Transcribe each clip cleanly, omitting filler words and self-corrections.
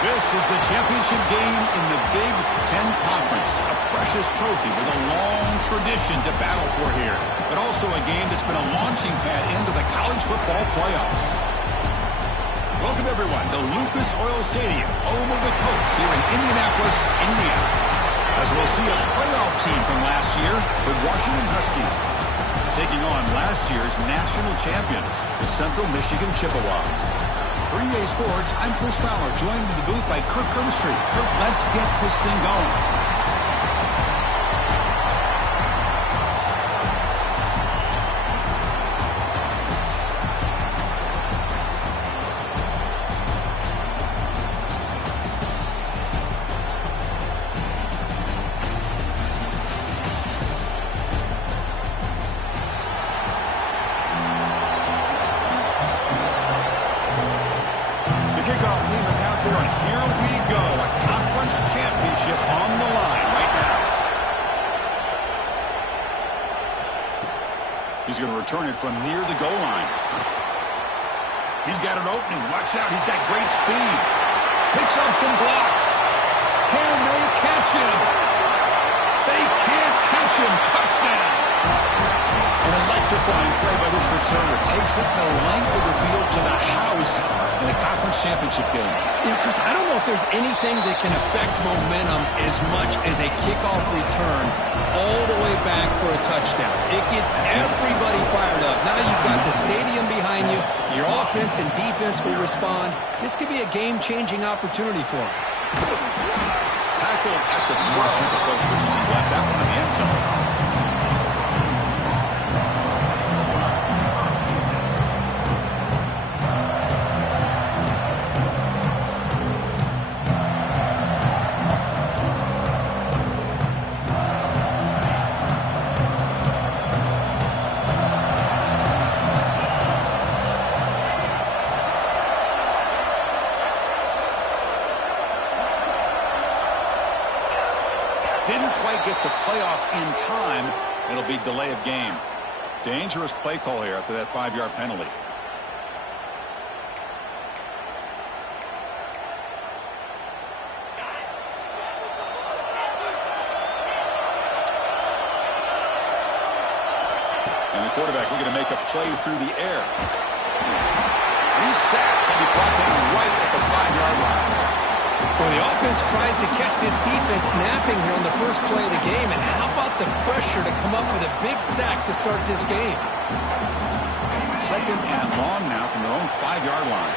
This is the championship game in the Big 10 Conference. A precious trophy with a long tradition to battle for here. But also a game that's been a launching pad into the college football playoff. Welcome, everyone, to Lucas Oil Stadium, home of the Colts here in Indianapolis, Indiana. As we'll see a playoff team from last year, the Washington Huskies, taking on last year's national champions, the Central Michigan Chippewas. For EA Sports, I'm Chris Fowler, joined in the booth by Kirk Herbstreit. Kirk, let's get this thing going. He's going to return it from near the goal line. He's got an opening. Watch out. He's got great speed. Picks up some blocks. Can they catch him? They can't catch him. Touchdown. An electrifying play by this returner. Takes it the length of the field to the house in a conference championship game. Yeah, Chris, I don't know if there's anything that can affect momentum as much as a kickoff return all the way back for a touchdown. It gets everybody fired up. Now you've got the stadium behind you. Your offense and defense will respond. This could be a game-changing opportunity for them. Tackled at the 12. The coach wishes he left that one in the end zone. Didn't quite get the playoff in time. It'll be delay of game. Dangerous play call here after that 5-yard penalty. And the quarterback looking to make a play through the air. He's sacked and he brought down right at the 5-yard line. Well, the offense tries to catch this defense napping here on the first play of the game. And how about the pressure to come up with a big sack to start this game? Second and long now from their own 5-yard line.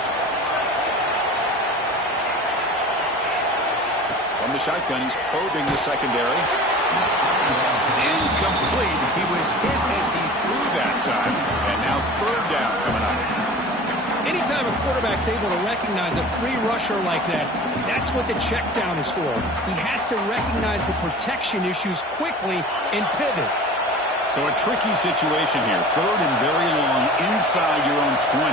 From the shotgun, he's probing the secondary. It's incomplete. He was hit as he threw that time. And now third down coming up. Anytime a quarterback's able to recognize a free rusher like that, that's what the check down is for. He has to recognize the protection issues quickly and pivot. So a tricky situation here. Third and very long inside your own 20.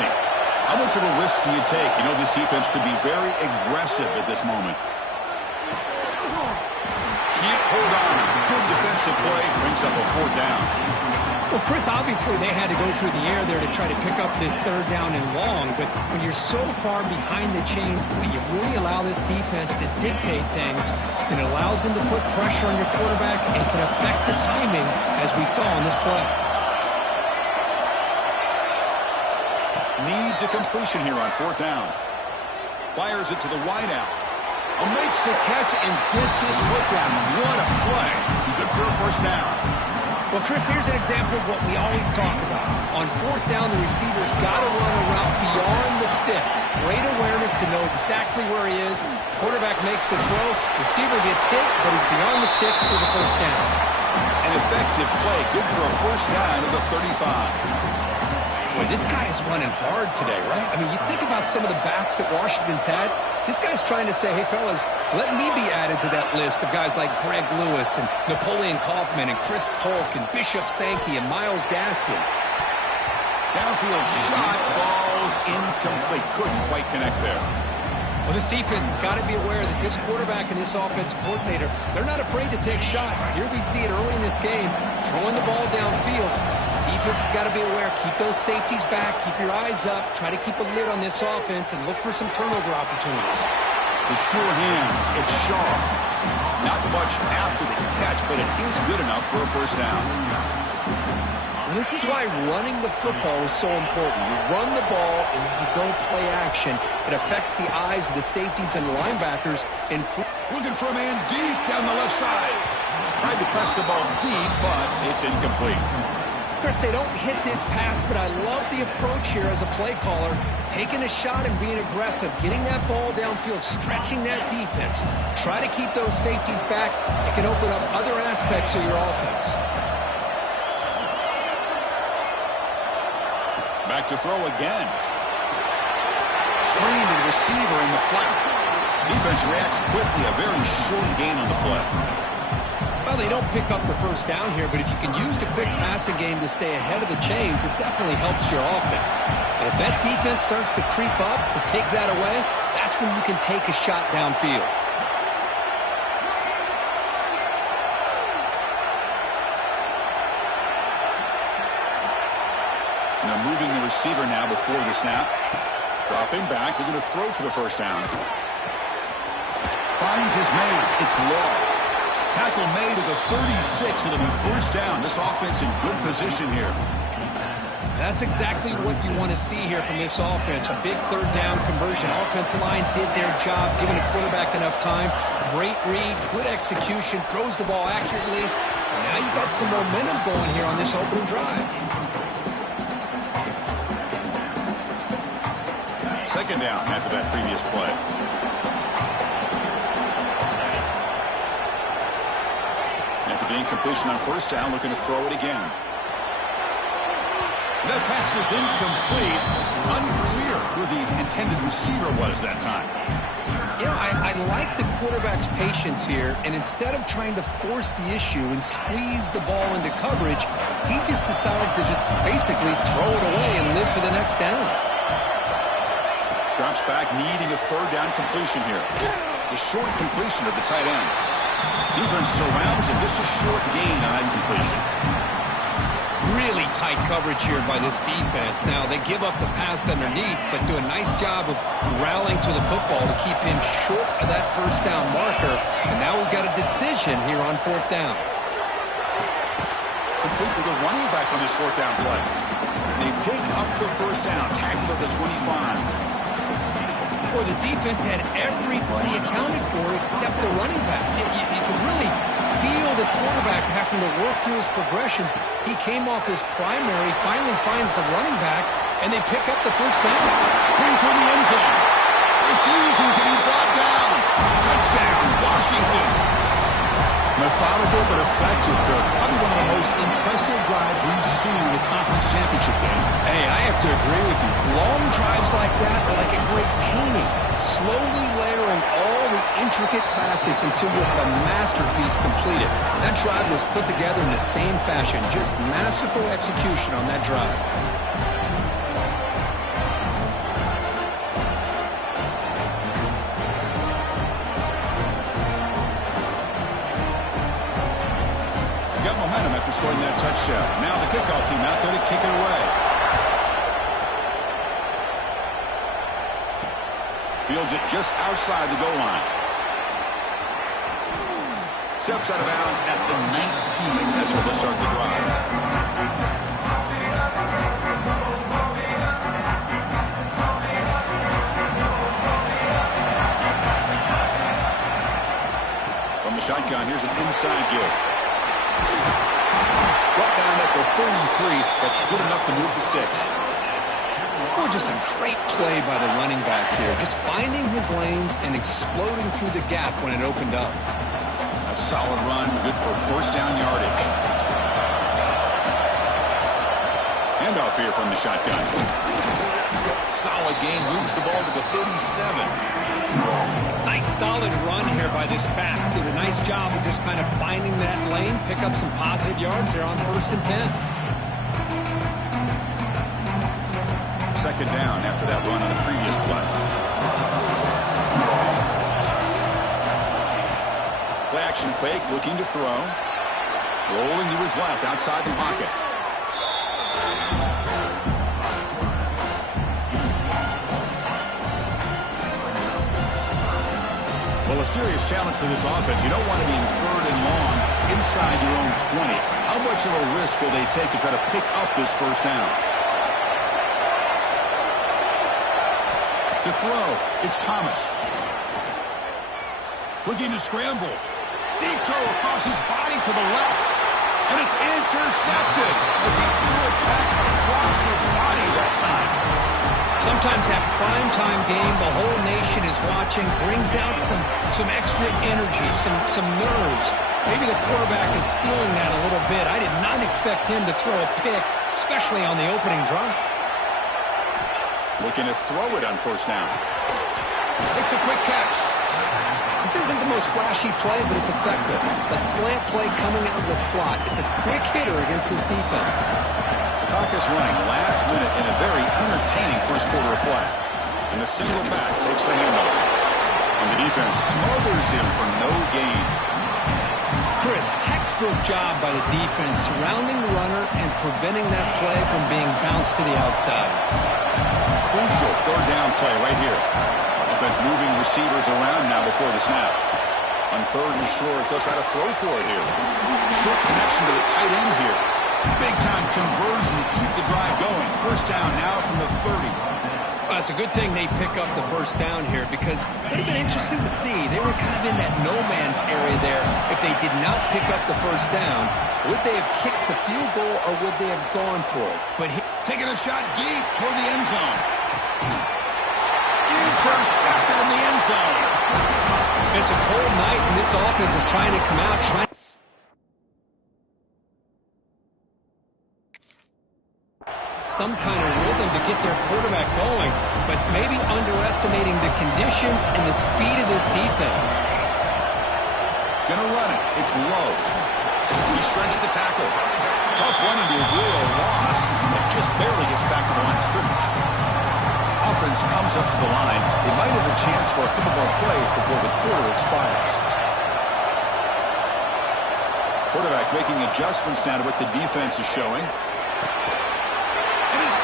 How much of a risk do you take? You know, this defense could be very aggressive at this moment. Can't hold on. Good defensive play. Brings up a fourth down. Well, Chris, obviously they had to go through the air there to try to pick up this third down and long, but when you're so far behind the chains, boy, you really allow this defense to dictate things, and it allows them to put pressure on your quarterback and can affect the timing, as we saw on this play. Needs a completion here on fourth down. Fires it to the wideout. Makes the catch and gets his foot down. What a play. Good for a first down. Well, Chris, here's an example of what we always talk about. On fourth down, the receiver's got to run a route beyond the sticks. Great awareness to know exactly where he is. Quarterback makes the throw. Receiver gets hit, but he's beyond the sticks for the first down. An effective play. Good for a first down at the 35. Boy, this guy is running hard today, right? I mean, you think about some of the backs that Washington's had. This guy's trying to say, hey, fellas, let me be added to that list of guys like Greg Lewis and Napoleon Kaufman and Chris Polk and Bishop Sankey and Myles Gaskin. Downfield shot falls incomplete. Couldn't quite connect there. Well, this defense has got to be aware that this quarterback and this offensive coordinator, they're not afraid to take shots. Here we see it early in this game, throwing the ball downfield. Defense has got to be aware. Keep those safeties back. Keep your eyes up. Try to keep a lid on this offense and look for some turnover opportunities. The sure hands. It's sharp. Not much after the catch, but it is good enough for a first down. This is why running the football is so important. You run the ball, and then you go play action. It affects the eyes of the safeties and the linebackers. And looking for a man deep down the left side. Tried to press the ball deep, but it's incomplete. Chris, they don't hit this pass, but I love the approach here as a play caller. Taking a shot and being aggressive, getting that ball downfield, stretching that defense. Try to keep those safeties back. It can open up other aspects of your offense. Back to throw again. Screen to the receiver in the flat. Defense reacts quickly. A very short gain on the play. Well, they don't pick up the first down here, but if you can use the quick passing game to stay ahead of the chains, it definitely helps your offense. And if that defense starts to creep up and take that away, that's when you can take a shot downfield. Now moving the receiver now before the snap. Dropping back. They're going to throw for the first down. Finds his man. It's Law. Tackle made at the 36. It'll be first down. This offense in good position here. That's exactly what you want to see here from this offense. A big third down conversion. Offensive line did their job, giving a quarterback enough time. Great read, good execution, throws the ball accurately. And now you got some momentum going here on this opening drive. Second down after that previous play. After the incompletion on first down, looking to throw it again. That pass is incomplete. Unclear who the intended receiver was that time. You know, I like the quarterback's patience here, and instead of trying to force the issue and squeeze the ball into coverage, he just decides to just basically throw it away and live for the next down. Drops back, needing a third down completion here. The short completion of the tight end. Defense surrounds him, just a short gain on that completion. Really tight coverage here by this defense. Now, they give up the pass underneath, but do a nice job of rallying to the football to keep him short of that first down marker. And now we've got a decision here on fourth down. Complete with a running back on this fourth down play. They pick up the first down, tackled at the 25. Where the defense had everybody accounted for except the running back. You can really feel the quarterback having to work through his progressions. He came off his primary, finally finds the running back, and they pick up the first down. Into the end zone. Refusing to be brought down. Touchdown, Washington. Methodical but effective, Kirk. Probably one of the most impressive drives we've seen in the conference championship game. Hey, I have to agree with you. Long drives like that are like a great painting. Slowly layering all the intricate facets until you have a masterpiece completed. That drive was put together in the same fashion. Just masterful execution on that drive. Scoring that touchdown. Now the kickoff team out there to kick it away. Fields it just outside the goal line. Steps out of bounds at the 19. That's where they'll start the drive. From the shotgun, here's an inside give. Brought down at the 33. That's good enough to move the sticks. Oh, just a great play by the running back here. Just finding his lanes and exploding through the gap when it opened up. A solid run, good for first down yardage. Handoff here from the shotgun. Solid gain, moves the ball to the 37. Nice solid run here by this back. Did a nice job of just kind of finding that lane, pick up some positive yards there on 1st and 10. Second down after that run on the previous play. Play action fake, looking to throw. Rolling to his left, outside the pocket. Well, a serious challenge for this offense. You don't want to be in 3rd and long inside your own 20. How much of a risk will they take to try to pick up this first down? To throw, it's Thomas. Looking to scramble. Deep throw across his body to the left. And it's intercepted as he threw it back across his body that time. Sometimes that primetime game, the whole nation is watching, brings out some extra energy, some nerves. Maybe the quarterback is feeling that a little bit. I did not expect him to throw a pick, especially on the opening drive. Looking to throw it on first down. It's a quick catch. This isn't the most flashy play, but it's effective. A slant play coming out of the slot. It's a quick hitter against this defense. Caucus running last minute in a very entertaining first quarter of play. And the single back takes the handoff. And the defense smothers him for no gain. Chris, textbook job by the defense surrounding the runner and preventing that play from being bounced to the outside. Crucial 3rd down play right here. Offense moving receivers around now before the snap. On 3rd and short, they'll try to throw for it here. Short connection to the tight end here. Big-time conversion to keep the drive going. First down now from the 30. Well, it's a good thing they pick up the first down here because it would have been interesting to see. They were kind of in that no-man's area there. If they did not pick up the first down, would they have kicked the field goal or would they have gone for it? But taking a shot deep toward the end zone. Intercepted in the end zone. It's a cold night, and this offense is trying to come out, some kind of rhythm to get their quarterback going, but maybe underestimating the conditions and the speed of this defense. Gonna run it. It's low. He shreds the tackle. Tough running to avoid a loss, but just barely gets back to the line of scrimmage. Offense comes up to the line. They might have a chance for a couple more plays before the quarter expires. Quarterback making adjustments now to what the defense is showing.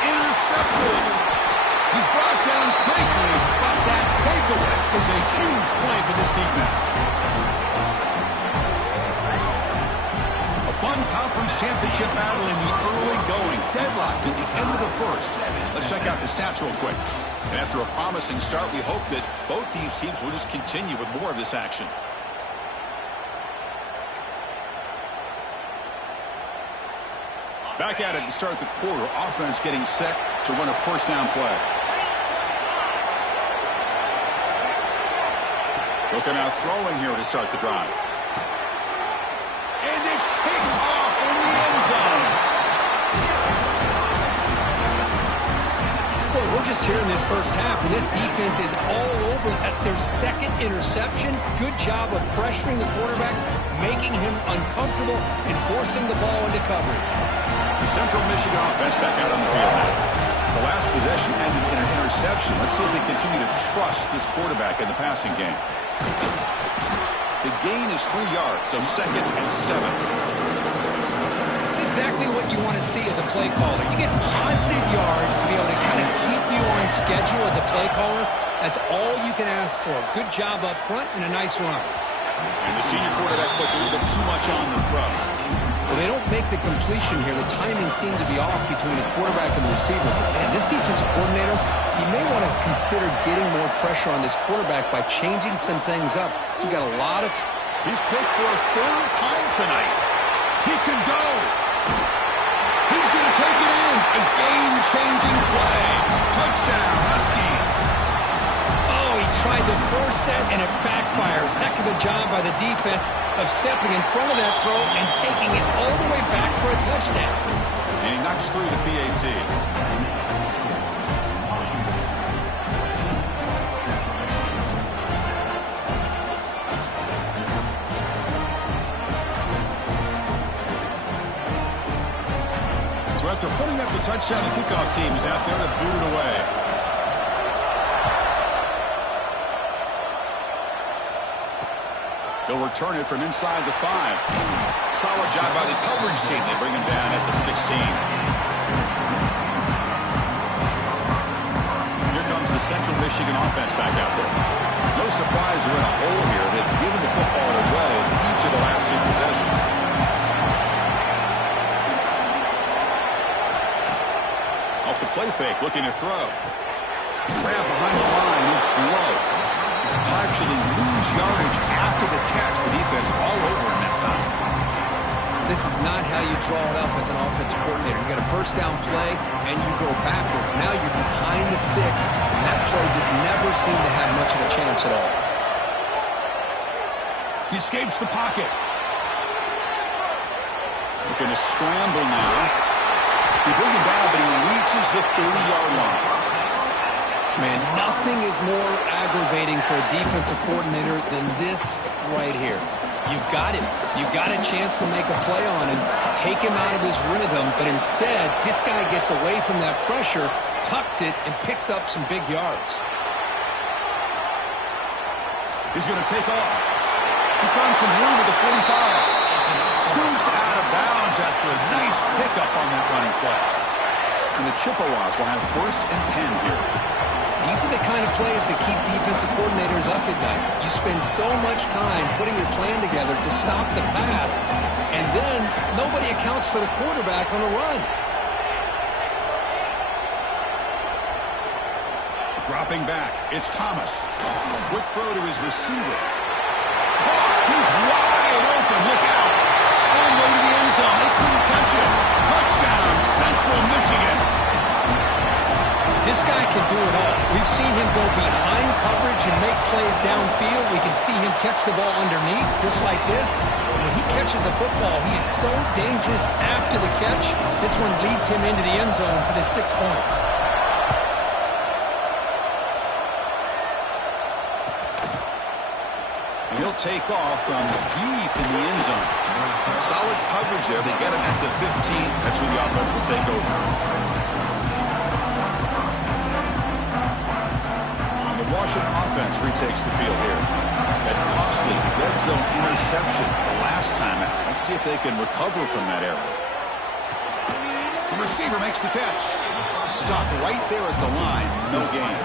Intercepted. He's brought down quickly, but that takeaway is a huge play for this defense. A fun conference championship battle in the early going. Deadlocked at the end of the first. Let's check out the stats real quick. And after a promising start, we hope that both these teams will just continue with more of this action. Back at it to start the quarter. Offense getting set to run a first down play. Looking out throwing here to start the drive. And it's picked off in the end zone. Boy, we're just here in this first half, and this defense is all over. That's their 2nd interception. Good job of pressuring the quarterback, making him uncomfortable, and forcing the ball into coverage. The Central Michigan offense back out on the field now. The last possession ended in an interception. Let's see if they continue to trust this quarterback in the passing game. The gain is 3 yards, so 2nd and 7. It's exactly what you want to see as a play caller. You get positive yards to be able to kind of keep you on schedule as a play caller. That's all you can ask for. Good job up front and a nice run. And the senior quarterback puts a little bit too much on the throw. Well, they don't make the completion here. The timing seemed to be off between the quarterback and the receiver. And this defensive coordinator, he may want to consider getting more pressure on this quarterback by changing some things up. He got a lot of time. He's picked for a 3rd time tonight. He could go. He's going to take it in. A game-changing play. Touchdown, Huskies. Oh, he tried to force that, and it backfires. Heck of a job by the defense of stepping in front of that throw and taking it all the way back for a touchdown. And he knocks through the PAT. So after putting up the touchdown, the kickoff team is out there to boot it away. They'll return it from inside the 5. Solid job by the coverage team. They bring him down at the 16. Here comes the Central Michigan offense back out there. No No surprise they're in a hole here. They've given the football away in each of the last two possessions. Off the play fake, looking to throw. Grab behind the line, moves slow. They'll actually lose yardage after the catch. The defense all over him that time. This is not how you draw it up as an offensive coordinator. You got a first down play, and you go backwards. Now you're behind the sticks, and that play just never seemed to have much of a chance at all. He escapes the pocket. Looking to scramble now. They bring him down, but he reaches the 30-yard line. Man, nothing is more aggravating for a defensive coordinator than this right here. You've got him. You've got a chance to make a play on him, take him out of his rhythm, but instead, this guy gets away from that pressure, tucks it, and picks up some big yards. He's going to take off. He's found some room at the 45. Scoots out of bounds after a nice pickup on that running play. And the Chippewas will have 1st and 10 here. These are the kind of plays that keep defensive coordinators up at night. You spend so much time putting your plan together to stop the pass, and then nobody accounts for the quarterback on a run. Dropping back, it's Thomas. Quick throw to his receiver. He's wide open, look out. All the way to the end zone, they couldn't catch him. Touchdown, Central Michigan. This guy can do it all. We've seen him go behind coverage and make plays downfield. We can see him catch the ball underneath, just like this. And when he catches a football, he is so dangerous after the catch. This one leads him into the end zone for the 6 points. And he'll take off from deep in the end zone. Solid coverage there. They get him at the 15. That's where the offense will take over. Washington offense retakes the field here. That costly red zone interception the last time out. Let's see if they can recover from that error. The receiver makes the catch. Stop right there at the line. No gain.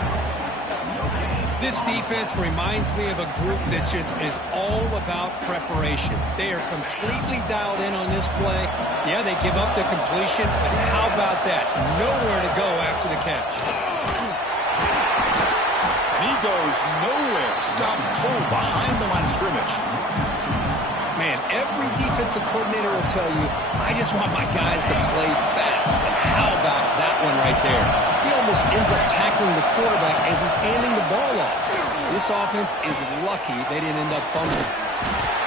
This defense reminds me of a group that just is all about preparation. They are completely dialed in on this play. Yeah, they give up the completion, but how about that? Nowhere to go after the catch. He goes nowhere. Stop cold behind the line of scrimmage. Man, every defensive coordinator will tell you, I just want my guys to play fast. And how about that one right there? He almost ends up tackling the quarterback as he's handing the ball off. This offense is lucky they didn't end up fumbling.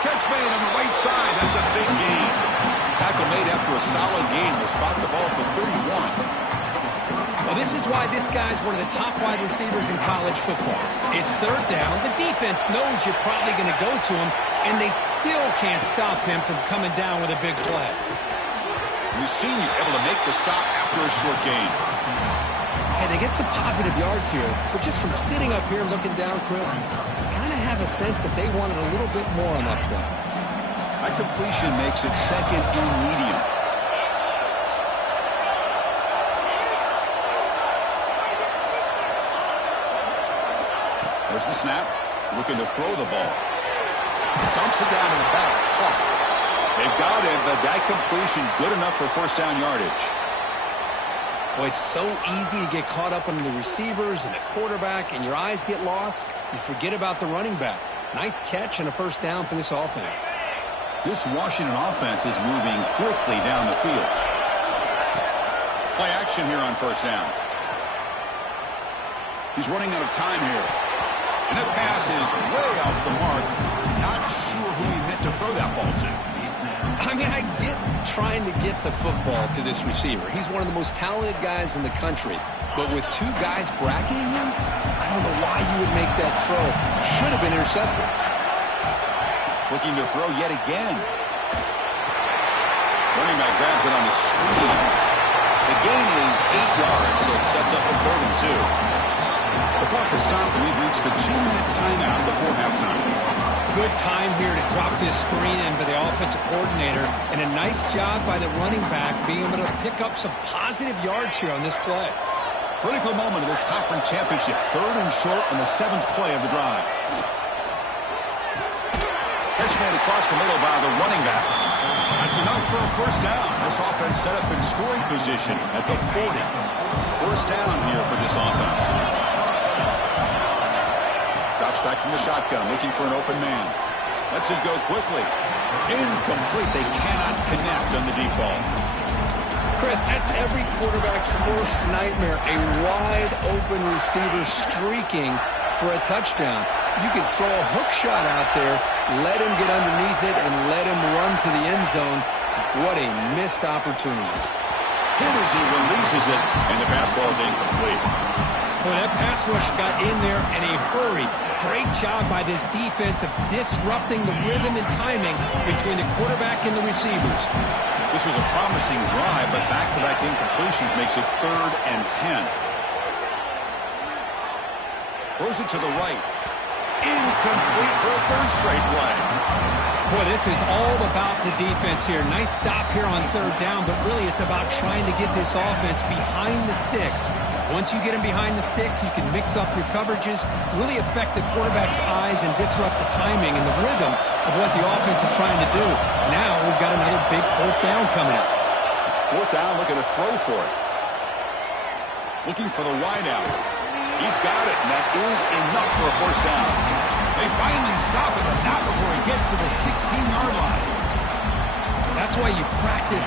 Catch made on the right side. That's a big gain. Tackle made after a solid gain. Will spot the ball for 31. Well, this is why this guy's one of the top wide receivers in college football. It's 3rd down. The defense knows you're probably going to go to him, and they still can't stop him from coming down with a big play. We've seen you able to make the stop after a short gain. Hey, they get some positive yards here, but just from sitting up here looking down, Chris, you kind of have a sense that they wanted a little bit more on that play. That completion makes it 2nd and medium. There's the snap. Looking to throw the ball. Dumps it down to the back. They've got him, but that completion good enough for 1st down yardage. Boy, it's so easy to get caught up on the receivers and the quarterback, and your eyes get lost. You forget about the running back. Nice catch and a 1st down for this offense. This Washington offense is moving quickly down the field. Play action here on 1st down. He's running out of time here. And that pass is way off the mark. Not sure who he meant to throw that ball to. I mean, I get trying to get the football to this receiver. He's one of the most talented guys in the country. But with 2 guys bracketing him, I don't know why you would make that throw. Should have been intercepted. Looking to throw yet again. Running back grabs it on the screen. The gain is 8 yards, so it sets up a 3rd and 2. The clock has stopped, and we've reached the 2-minute timeout before halftime. Good time here to drop this screen in by the offensive coordinator, and a nice job by the running back being able to pick up some positive yards here on this play. Critical moment of this conference championship. 3rd and short on the 7th play of the drive. made across the middle by the running back. That's enough for a first down. This offense set up in scoring position at the 40. First down here for this offense. Drops back from the shotgun, looking for an open man. Lets it go quickly. Incomplete. They cannot connect on the deep ball. Chris, that's every quarterback's worst nightmare. A wide-open receiver streaking for a touchdown. You could throw a hook shot out there, let him get underneath it, and let him run to the end zone. What a missed opportunity. Hit as he releases it, and the pass ball is incomplete. Well, that pass rush got in there in a hurry. Great job by this defense of disrupting the rhythm and timing between the quarterback and the receivers. This was a promising drive, but back-to-back incompletions makes it 3rd and 10. Throws it to the right. Incomplete for a 3rd straight play. Boy, this is all about the defense here. Nice stop here on 3rd down, but really it's about trying to get this offense behind the sticks. Once you get them behind the sticks, you can mix up your coverages, really affect the quarterback's eyes and disrupt the timing and the rhythm of what the offense is trying to do. Now we've got another big 4th down coming up. 4th down, looking to throw for it. Looking for the wideout. He's got it, and that is enough for a first down. They finally stop it, but not before he gets to the 16-yard line. That's why you practice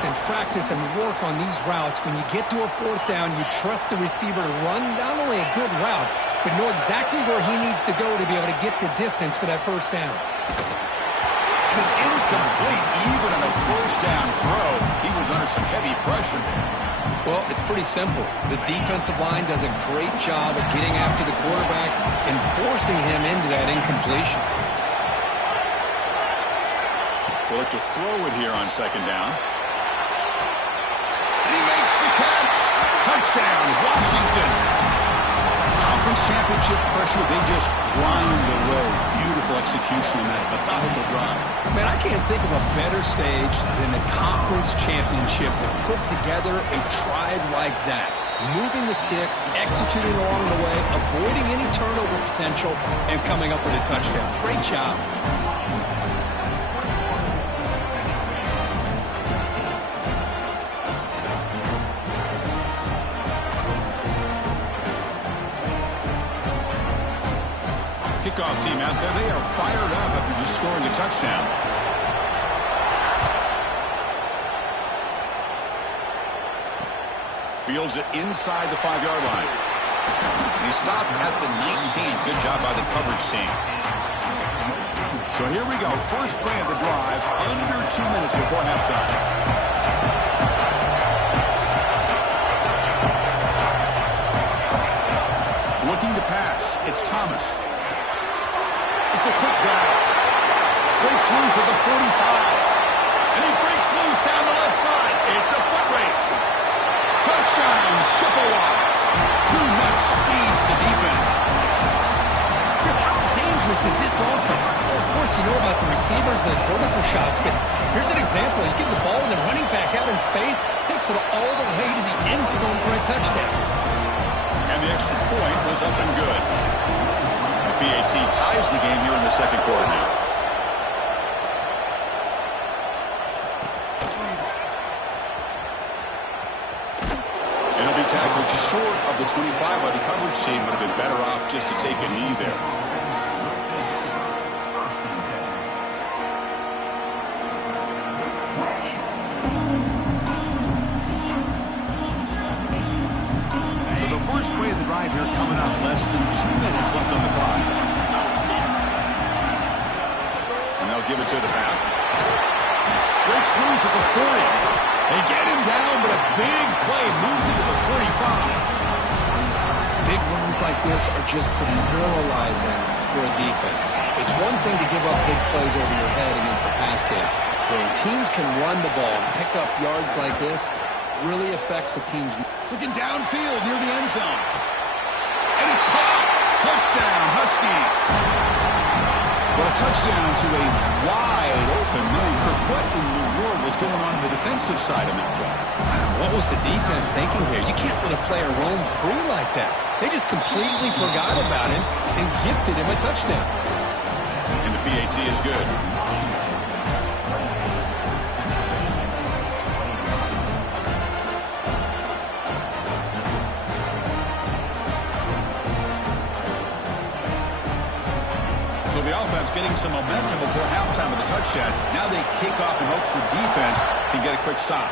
and work on these routes. When you get to a 4th down, you trust the receiver to run not only a good route, but know exactly where he needs to go to be able to get the distance for that first down. And it's incomplete, even on a first down throw. He was under some heavy pressure. Well, it's pretty simple. The defensive line does a great job of getting after the quarterback and forcing him into that incompletion. They'll look to throw it here on 2nd down. And he makes the catch. Touchdown, Washington. Conference championship pressure, they just grind away. Beautiful execution on that methodical drive. Man, I can't think of a better stage than the conference championship to put together a drive like that. Moving the sticks, executing along the way, avoiding any turnover potential, and coming up with a touchdown. Great job. Kickoff team out there, they are fired up after just scoring a touchdown. Fields it inside the 5-yard line. He stopped at the 19. Good job by the coverage team. So here we go. First play of the drive, under 2 minutes before halftime. Looking to pass. It's Thomas. It's a quick grab. Breaks loose at the 45. And he breaks loose down the left side. It's a foot race. Touchdown, Chippewas. Too much speed for the defense. Just how dangerous is this offense? Well, of course, you know about the receivers, those vertical shots, but here's an example. You give the ball to the running back out in space, takes it all the way to the end zone for a touchdown. And the extra point was up and good. BAT ties the game here in the 2nd quarter now. And he'll be tackled short of the 25 by the coverage team. Would have been better off just to take a knee there. So the first play of the drive here coming up. Less than 2 minutes left on the clock. And they'll give it to the back. Breaks loose at the 40. They get him down, but a big play moves it to the 45. Big runs like this are just demoralizing for a defense. It's one thing to give up big plays over your head against the pass game. When teams can run the ball and pick up yards like this, really affects the team's... Looking downfield near the end zone. And it's caught. Touchdown, Huskies. Well, a touchdown to a wide open man. What in the world was going on the defensive side of that play? What was the defense thinking here? You can't let a player roam free like that. They just completely forgot about him and gifted him a touchdown. And the BAT is good. getting some momentum before halftime with the touchdown. Now they kick off in hopes the defense can get a quick stop.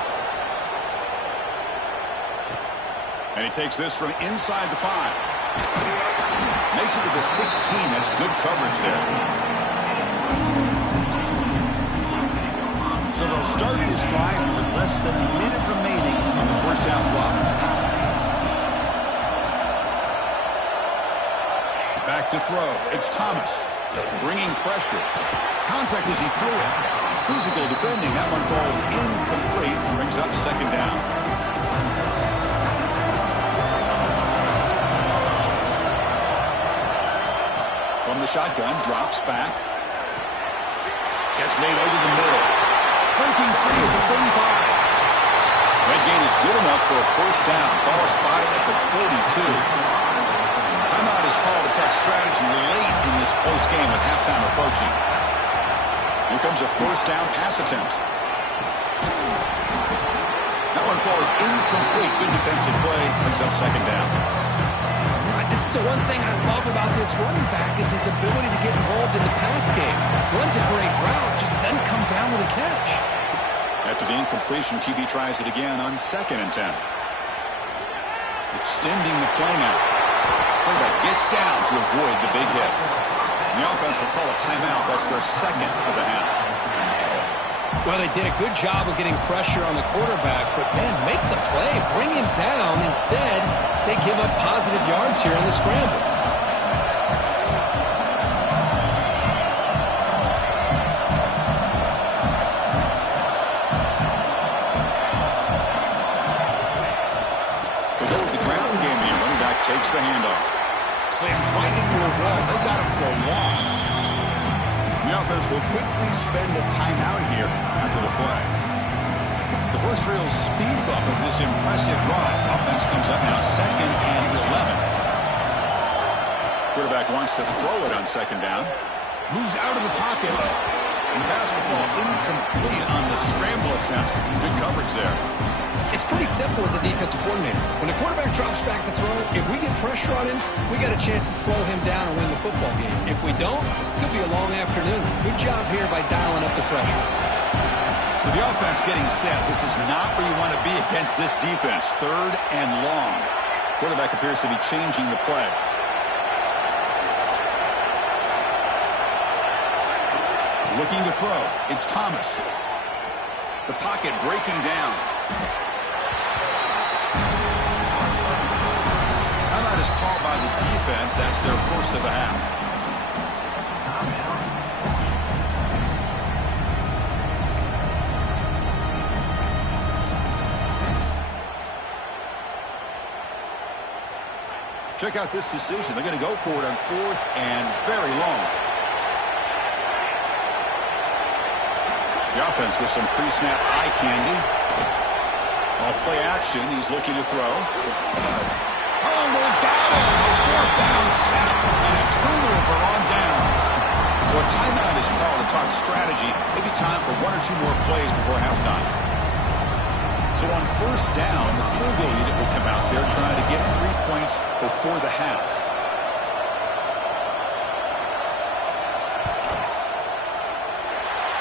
And he takes this from inside the 5. Makes it to the 16. That's good coverage there. So they'll start this drive with less than a minute remaining on the first half clock. Back to throw. It's Thomas. Bringing pressure. Contact as he threw it. Physical defending. That one falls incomplete. Brings up second down. From the shotgun. Drops back. Gets made over the middle. Breaking free at the 35. That gain is good enough for a first down. Ball spotted at the 42. Timeout is called. Attack strategy late in this close game with halftime approaching. Here comes a first down pass attempt. That one falls incomplete. Good defensive play. Brings up second down. This is the one thing I love about this running back is his ability to get involved in the pass game. Runs a great route, just doesn't come down with a catch. After the incompletion, QB tries it again on 2nd and 10. Extending the play now. Quarterback gets down to avoid the big hit. And the offense will call a timeout. That's their second of the half. Well, they did a good job of getting pressure on the quarterback, but, man, make the play. Bring him down. Instead, they give up positive yards here on the scramble. To go with the ground game here, running back takes the handoff. Slams right into a wall. They got him for a loss. The offense will quickly spend a timeout here after the play. The first real speed bump of this impressive drive. Offense comes up now 2nd and 11. Quarterback wants to throw it on 2nd down. Moves out of the pocket. And the pass will fall incomplete on the scramble attempt. Good coverage there. It's pretty simple as a defensive coordinator. When the quarterback drops back to throw, if we get pressure on him, we got a chance to slow him down and win the football game. If we don't, it could be a long afternoon. Good job here by dialing up the pressure. So the offense getting set. This is not where you want to be against this defense. 3rd and long. Quarterback appears to be changing the play. Looking to throw. It's Thomas. The pocket breaking down. Timeout is called by the defense. That's their first of the half. Check out this decision. They're going to go for it on 4th and very long. The offense with some pre-snap eye candy. Off play action. He's looking to throw. Oh, they've got him. A 4th down sack and a turnover on downs. So a timeout is called to talk strategy. Maybe time for 1 or 2 more plays before halftime. So on first down, the field goal unit will come out there trying to get 3 points before the half.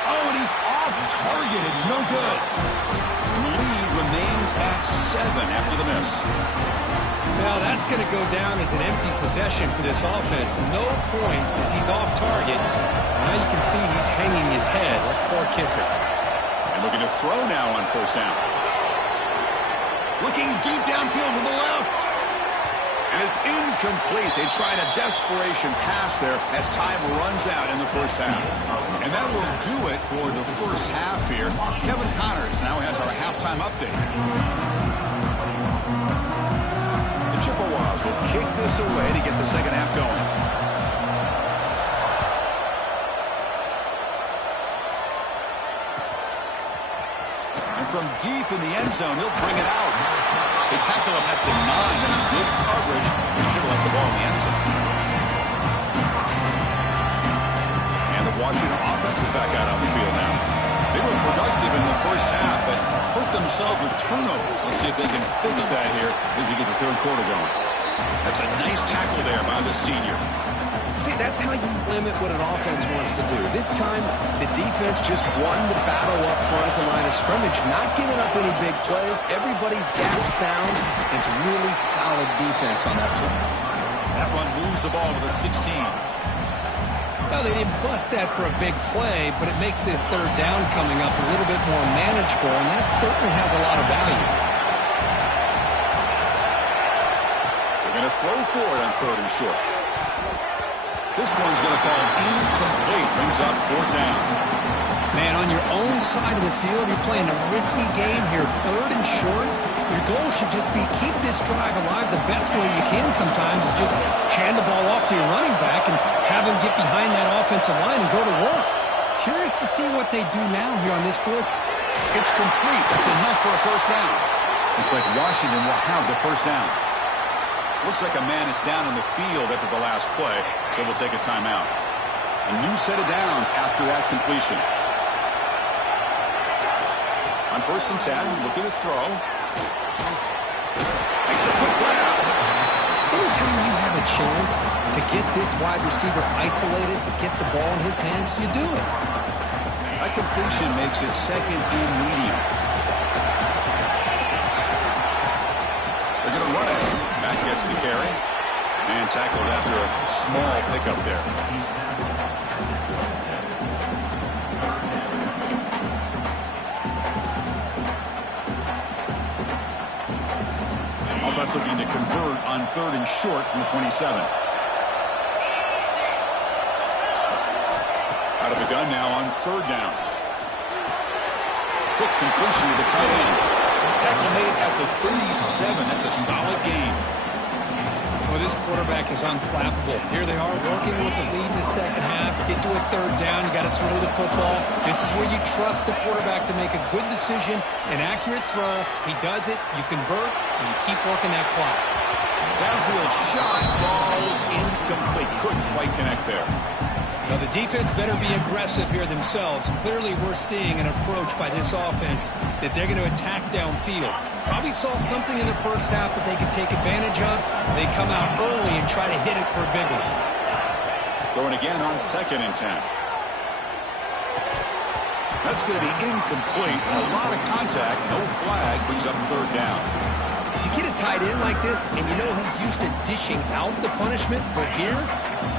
Oh, and he's off target. It's no good. And the lead remains at 7 after the miss. Now that's going to go down as an empty possession for this offense. No points as he's off target. Now you can see he's hanging his head. Poor kicker. And looking to throw now on first down. Looking deep downfield to the left. And it's incomplete. They tried a desperation pass there as time runs out in the first half. And that will do it for the first half here. Kevin Connors now has our halftime update. The Chippewas will kick this away to get the second half going. And from deep in the end zone, he'll bring it out. They tackle him at the 9. That's good coverage. He should have left the ball in the end zone. And the Washington offense is back out on the field now. They were productive in the first half, but hurt themselves with turnovers. Let's see if they can fix that here as we get the third quarter going. That's a nice tackle there by the senior. See, that's how you limit what an offense wants to do. This time, the defense just won the battle up front at the line of scrimmage, not giving up any big plays. Everybody's gap sound. It's really solid defense on that play. That run moves the ball to the 16. Well, they didn't bust that for a big play, but it makes this third down coming up a little bit more manageable, and that certainly has a lot of value. They're going to throw for it on 3rd and short. This one's going to fall incomplete. Brings up 4th down. Man, on your own side of the field, you're playing a risky game here. 3rd and short. Your goal should just be keep this drive alive the best way you can sometimes is just hand the ball off to your running back and have him get behind that offensive line and go to work. Curious to see what they do now here on this 4th. It's complete. That's enough for a 1st down. Looks like Washington will have the 1st down. Looks like a man is down in the field after the last play, so we'll take a timeout. A new set of downs after that completion. On 1st and 10, looking to throw. Makes a quick grab. Anytime you have a chance to get this wide receiver isolated, to get the ball in his hands, you do it. That completion makes it 2nd and medium. They're going to run it. Matt gets the carry. And tackled after a small pickup there. Offense looking to convert on 3rd and short from the 27. Out of the gun now on 3rd down. Quick completion to the tight end. Tackle made at the 37. That's a solid gain. Well, this quarterback is unflappable. Here they are working with the lead in the 2nd half. Get to a 3rd down. You got to throw the football. This is where you trust the quarterback to make a good decision, an accurate throw. He does it. You convert, and you keep working that clock. Downfield shot. Ball's incomplete. Couldn't quite connect there. Now, the defense better be aggressive here themselves. Clearly, we're seeing an approach by this offense that they're going to attack downfield. Probably saw something in the 1st half that they could take advantage of. They come out early and try to hit it for a big one. Throwing again on 2nd and 10. That's going to be incomplete. A lot of contact. No flag. Brings up 3rd down. You get a tight end like this, and you know he's used to dishing out the punishment, but here,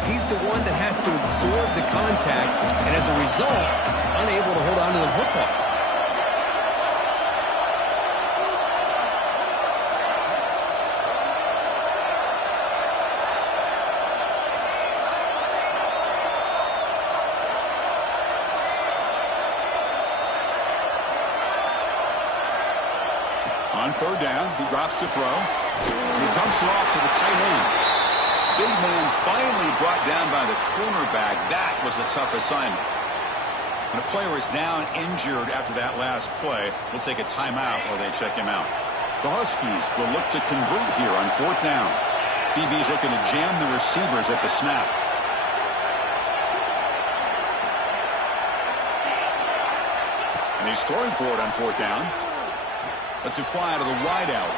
he's the one that has to absorb the contact, and as a result, he's unable to hold on to the football. On 3rd down, he drops to throw. He dumps it off to the tight end. Big man finally brought down by the cornerback. That was a tough assignment. When a player is down injured after that last play, we'll take a timeout while they check him out. The Huskies will look to convert here on 4th down. DB's looking to jam the receivers at the snap. And he's throwing for it on 4th down. Lets it fly to the wideout.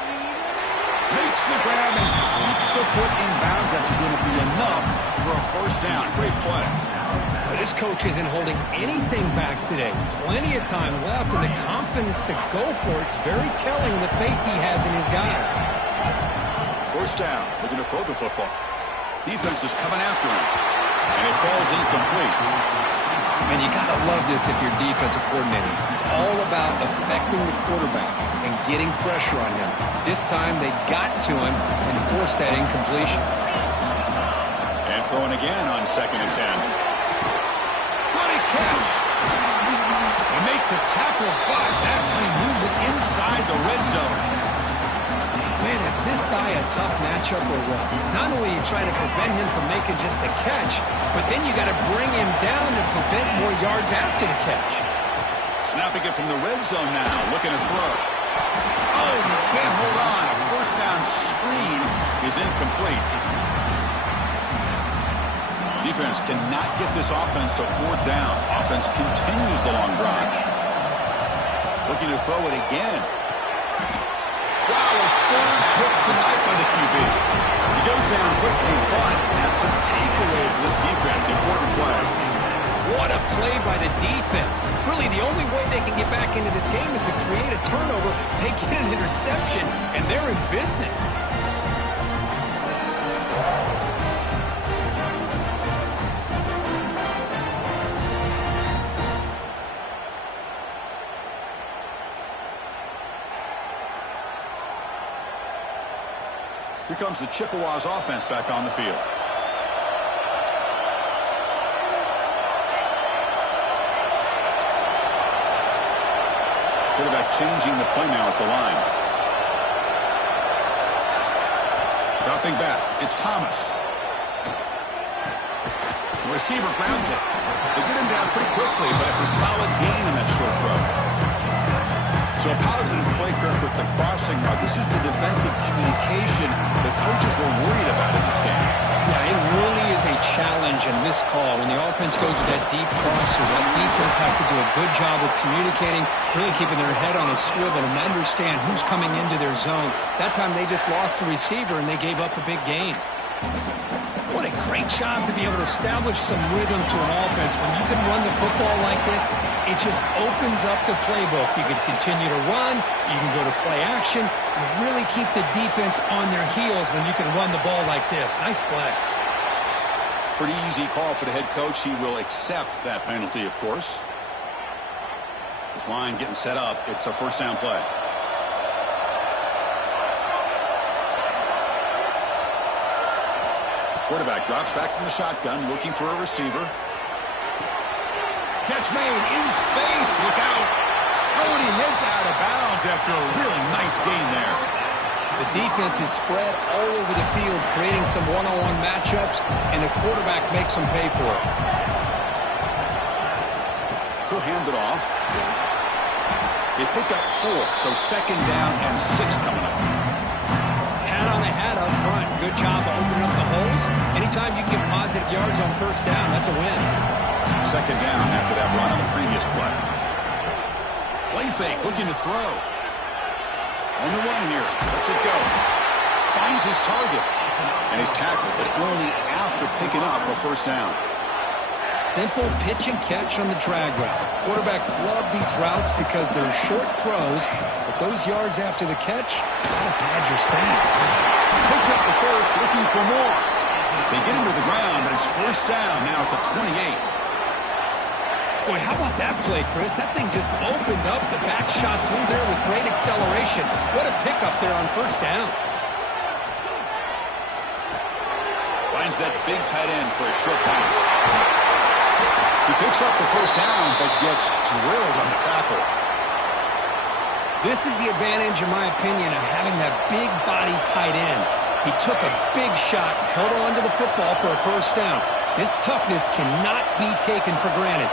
Makes the grab and keeps the foot in bounds. That's going to be enough for a 1st down. Great play. But this coach isn't holding anything back today. Plenty of time left, and the confidence to go for it is very telling of the faith he has in his guys. 1st down. Looking to throw the football. Defense is coming after him. And it falls incomplete. And you got to love this if you're defensive coordinator. It's all about affecting the quarterback and getting pressure on him. This time they got to him and forced that incompletion. And throwing again on 2nd and 10. Great catch. They make the tackle, but that play moves it inside the red zone. Man, is this guy a tough matchup or what? Not only are you trying to prevent him from making just a catch, but then you got to bring him down to prevent more yards after the catch. Snapping it from the red zone now, looking to throw. Oh, and he can't hold on. A 1st down screen is incomplete. Defense cannot get this offense to 4th down. Offense continues the long drive. Looking to throw it again. Wow, a third pick tonight by the QB. He goes down quickly, but that's a takeaway for this defense. Important play. What a play by the defense. Really, the only way they can get back into this game is to create a turnover. They get an interception, and they're in business. Here comes the Chippewas offense back on the field. Quarterback changing the play now at the line. Dropping back, it's Thomas. The receiver grabs it. They get him down pretty quickly, but it's a solid gain in that short throw. So a positive play, Kirk, with the crossing route. This is the defensive communication the coaches were worried about in this game. Yeah, it really is a challenge in this call. When the offense goes with that deep crosser, that defense has to do a good job of communicating, really keeping their head on a swivel and understand who's coming into their zone. That time they just lost the receiver and they gave up a big gain. What a great job to be able to establish some rhythm to an offense. When you can run the football like this, it just opens up the playbook. You can continue to run. You can go to play action. You really keep the defense on their heels when you can run the ball like this. Nice play. Pretty easy call for the head coach. He will accept that penalty, of course. This line getting set up. It's a first down play. Quarterback drops back from the shotgun, looking for a receiver. Catch made in space. Look out. Oh, and he hits out of bounds after a really nice gain there. The defense is spread all over the field, creating some one-on-one matchups, and the quarterback makes them pay for it. He'll hand it off. They pick up 4, so second down and 6 coming up. Hat on a hat up front. Good job of opening up the holes. Anytime you can get positive yards on first down, that's a win. Second down after that run on the previous play. Play fake, looking to throw. On the run here, lets it go. Finds his target. And he's tackled, but only after picking up a first down. Simple pitch and catch on the drag route. Quarterbacks love these routes because they're short throws, but those yards after the catch gotta pad your stats. Picks up the first, looking for more. They get him to the ground, but it's first down now at the 28. Boy, how about that play, Chris? That thing just opened up the back shot through there with great acceleration. What a pickup there on first down. Finds that big tight end for a short pass. He picks up the first down, but gets drilled on the tackle. This is the advantage, in my opinion, of having that big body tight end. He took a big shot, held on to the football for a first down. This toughness cannot be taken for granted.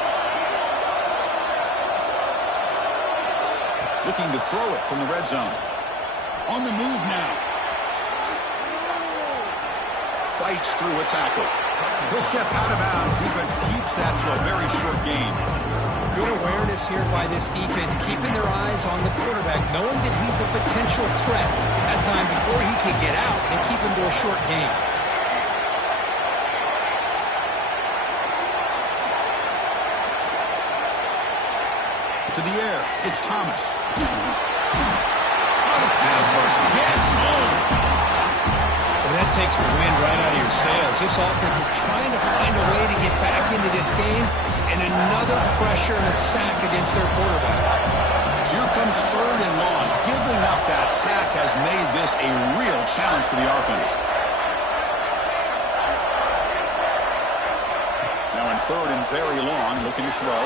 Looking to throw it from the red zone. On the move now. Fights through a tackle. He'll step out of bounds. Defense keeps that to a very short gain. Good awareness here by this defense, keeping their eyes on the quarterback, knowing that he's a potential threat. That time, before he can get out, they keep him to a short gain. To the air, it's Thomas. Oh, the pass rush gets home. Well, that takes the wind right out of your sails. This offense is trying to find a way to get back into this game, and another pressure and a sack against their quarterback. So here comes third and long. Giving up that sack has made this a real challenge for the offense. Now in third and very long, looking to throw.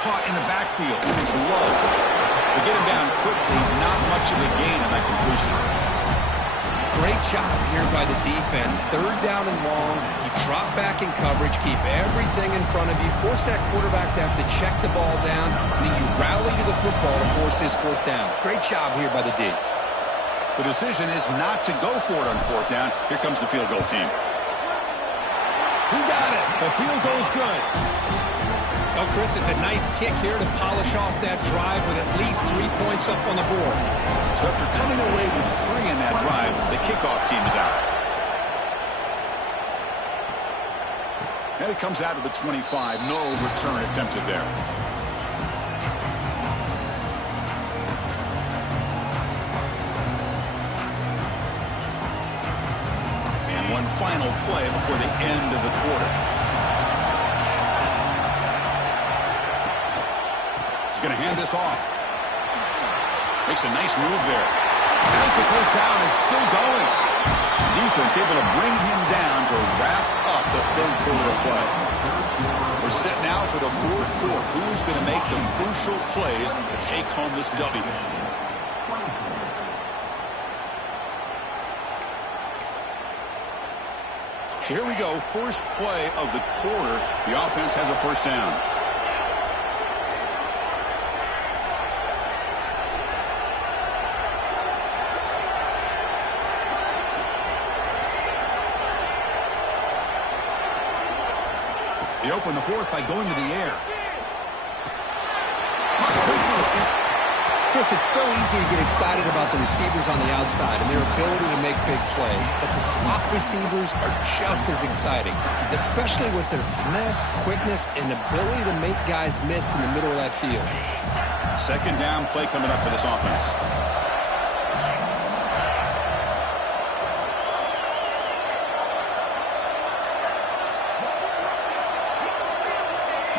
Caught in the backfield. It's low. They get him down quickly. Not much of a gain on that completion. Great job here by the defense. Third down and long. You drop back in coverage, keep everything in front of you, force that quarterback to have to check the ball down, and then you rally to the football to force this fourth down. Great job here by the D. The decision is not to go for it on fourth down. Here comes the field goal team. Who got it? The field goal's good. Chris, it's a nice kick here to polish off that drive with at least 3 points up on the board. So after coming away with 3 in that drive, the kickoff team is out. And it comes out of the 25. No return attempted there. And one final play before the end of the quarter. He's going to hand this off. Makes a nice move there. As the first down is still going. Defense able to bring him down to wrap up the third quarter of play. We're set now for the fourth quarter. Who's going to make the crucial plays to take home this W? So here we go. First play of the quarter. The offense has a first down. They open the fourth by going to the air. Chris, it's so easy to get excited about the receivers on the outside and their ability to make big plays, but the slot receivers are just as exciting, especially with their finesse, quickness, and ability to make guys miss in the middle of that field. Second down play coming up for this offense.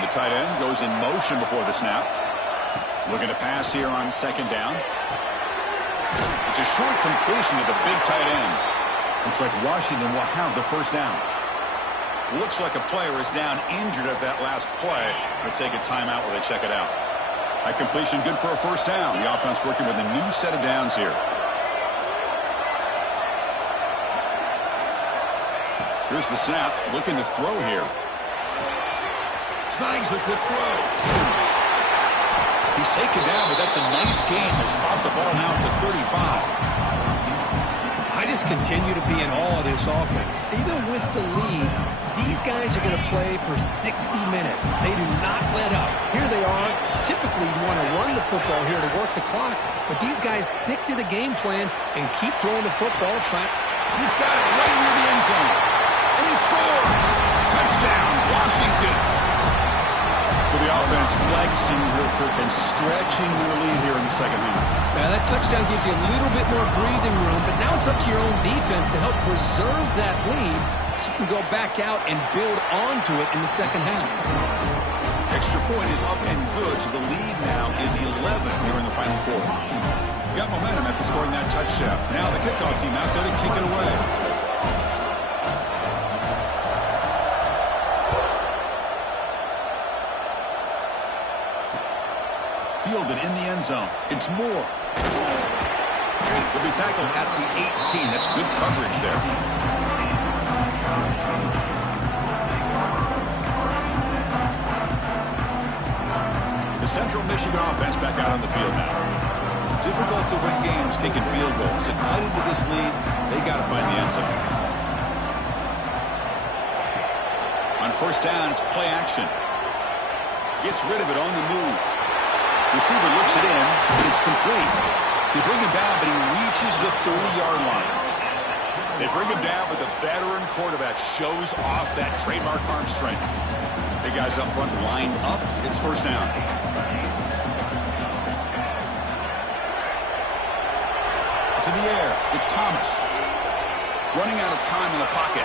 The tight end goes in motion before the snap. Looking to pass here on second down. It's a short completion to the big tight end. Looks like Washington will have the first down. Looks like a player is down injured at that last play. They'll take a timeout while they check it out. That completion good for a first down. The offense working with a new set of downs here. Here's the snap. Looking to throw here. Snags the quick throw. He's taken down, but that's a nice gain to spot the ball now at the 35. I just continue to be in awe of this offense. Even with the lead, these guys are going to play for 60 minutes. They do not let up. Here they are. Typically, you want to run the football here to work the clock, but these guys stick to the game plan and keep throwing the football. He's got it right near the end zone. And he scores. Touchdown, Washington. So the offense flexing real quick and stretching their lead here in the second half. Now that touchdown gives you a little bit more breathing room, but now it's up to your own defense to help preserve that lead so you can go back out and build onto it in the second half. Extra point is up and good, so the lead now is 11 here in the final quarter. Got momentum after scoring that touchdown. Now the kickoff team out there to kick it away. Fielded in the end zone. It's Moore. He'll be tackled at the 18. That's good coverage there. The Central Michigan offense back out on the field now. Difficult to win games kicking field goals. To cut into this lead, they got to find the end zone. On first down, it's play action. Gets rid of it on the move. Receiver looks it in, and it's complete. They bring him down, but he reaches the 30-yard line. They bring him down, but the veteran quarterback shows off that trademark arm strength. Big guys up front lined up. It's first down. To the air. It's Thomas. Running out of time in the pocket.